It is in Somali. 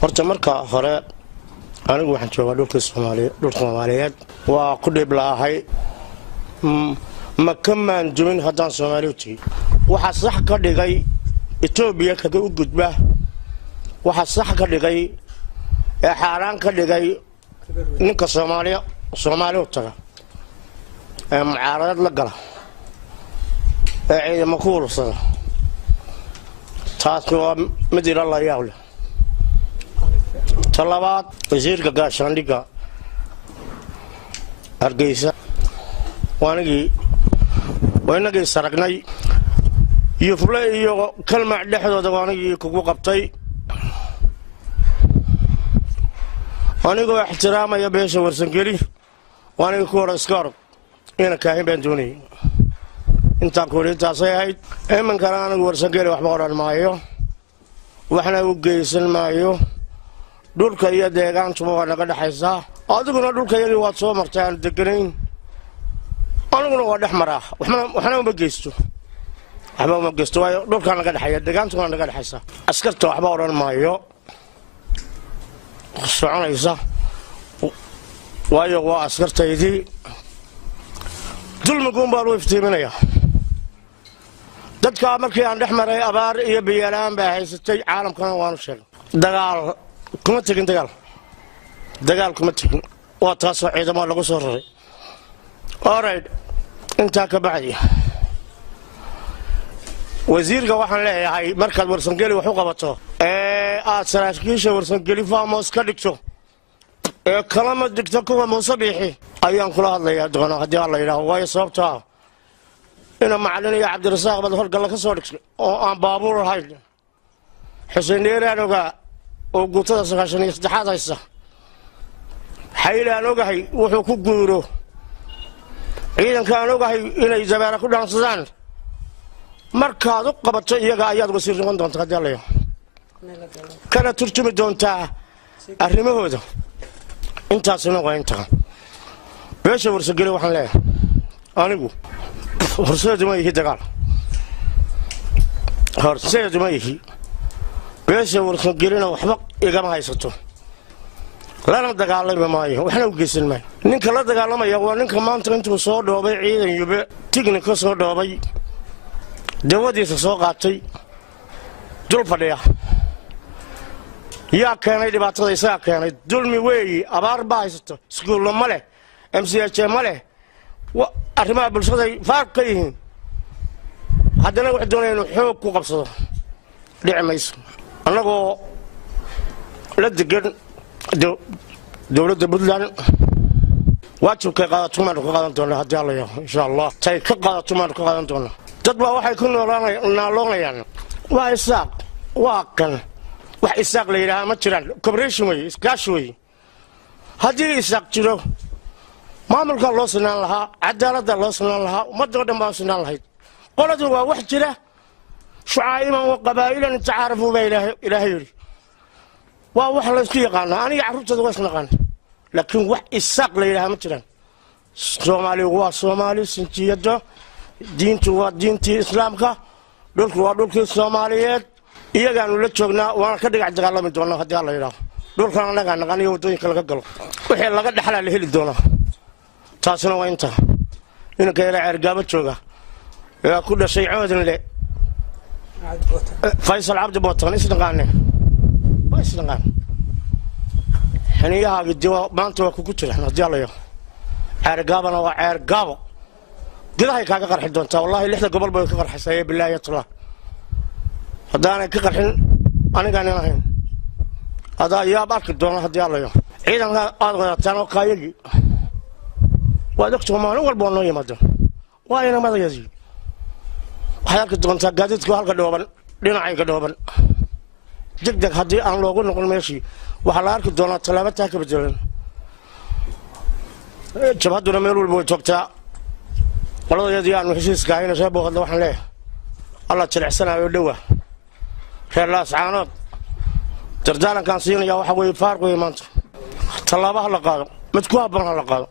horta marka hore anigu waxaan joogaa dhulka Soomaaliyeed waa ku dhib laahay ma kamaan dumin haddaan Soomaaliyeed waxa sax ka dhigay Itoobiya kaga u gudba waxa sax ka dhigay ee xaraan ka dhigay ninka Soomaaliyeed taga mucaarad la gala ee ciidamo ku urursada taas waa midira la yaawle talabaad wasiirka gaashaandhigga Hargeysa waanagii saragnay iyo fulay iyo kalmac dhexdooda waanagii kugu qabtay anigoo ixtiraamaya beesha warsangeli waanagii ku hor iska orod ina kaahin baan doonay inta kooriintaasay ahayd imankana anigu warsangeli waxba oran maayo waxna u geysan maayo dhulka iyo deegaantuba waa naga dhaxaysaa adiguna dhulka iyagii waad soo martay aan deganayn aniguna waa dhex maraa waxna uma geysto waayo dhulka naga dhaxaya deegaantuna naga dhaxaysaa askarta waxba oran maayo soconaysa waayo waa askartaydii dulmigun baa loo iftiiminaya dadka markii aan dhex maray abaar iyo biyalaan baa haysatay caalamkana waanu sheegay dagaal kuma tegin waa taasoo ciidamo lagu soo raray alright intaa ka bacdi wasiirka waxaan leeyahay markaad warsangeli wax u qabato aad saraakiisha warsangeli faamos ka dhigto ee kalama digto kuwa Muuse Biixi ayaan kula hadlayaa doona haddii alla yidhaaho waayo sababtaa ina macalin iyo Cabdirasaaq bad horgal ka soo dhigtay oo aan baabuur ahayn Xuseen Dheeraan ogaa oo guutada 93 haysa xaylaan ogahay wuxuu ku guuro ciidankaan ogahay inay jabaara ku dhaansadaan markaad u qabato iyaga ayaad wasiir noqon doontaa haddii alla yidhaaho kana turjumi doontaa arrimahooda intaasina waa intaa beesha warsangeli waxaan leeyahay anigu horseed ma yihi dagaal horseed ma yihi beesha warsangelina waxba igama haysato lana dagaalami maayo waxna u geysan maayo ninka la dagaalamaya waa ninka maanta intuu soo dhoobay ciidan yube tignika soo dhoobay dawadiisa soo qaatay dul fadhiya yaa keenay dhibaatada isaga keenay dulmi weeyi abaar baa haysato iskuulla ma leh MCH ma leh arrimaha bulshada faaq ka yihiin haddana wax doonaya inuu xoog ku qabsado dhici mayso annagoo la degan dowladda Puntland waajibkay qaadato maanu ka qaadan doonaa haddii alla yidhaaho insha allah tay ka qaadato maanu ka qaadan doonaa dad baa waxay ku naaloonayaan waa isaaq waa kan wax isaaq la yidhaaha ma jiraan cooperation wey iskaashi wey haddii isaaq jiro maamulka loo sinaan lahaa cadaaladda loo sinaan lahaa ummadda dhan baa sinaan lahayd qoladu waa wax jira shucaa'iman wa qabaa'ilan tacaarafuu baa ilaahay yidhi waa wax la isku yaqaana aniga carruurtooda waa isnaqaan laakiin wax isaaq la yidhaaha ma jiraan Soomaaligu waa Soomaali sinjiyada diintu waa diintii islaamka dhulku waa dhulkii Soomaaliyeed iyagaanu la joognaa waana ka dhigac dagaalami doonaa haddii alla yidhaaho dhulkan annagaa naqan iyo waddooyinka laga galo wixii laga dhaxlaa la heli doonaa taasina waa intaa inanka yara ceergaabo jooga ee ku dhashay coodinle Faysal Cabdi Bootan isnaqaane xiniyahaagi diwa maanta waa kugu jiraan haddii alla yidhaaho ceergaabana waa ceergaabo gudahay kaaga qarxi doontaa wallaahi 6 gobol bay ka qarxisay bilaahi talaa haddaanay ka qarxin anigaan ahayn hadaa yaab arki doona haddii alla yidhaaho ciidanka aad wadataan oo kaayagii waa ogtahay maalin walba noo yimaado waa inamadayadii waxaad arki doontaa gaadiidku halka dhooban dhinacay ka dhooban degdeg haddii aan loogu noqon meeshii waxaa la arki doonaa tallaabo taa ka bedelan jabhadduna meel walba way joogtaa qoladayadii aanu heshiiska ahayna reer booqadla waxaan leeyahay alla jilicsanaayo dhowa reer laascaanood dardaalankaan siinayaa waxa weeye faarq weeye maanta tallaabaha la qaado mid ku habboon ha la qaado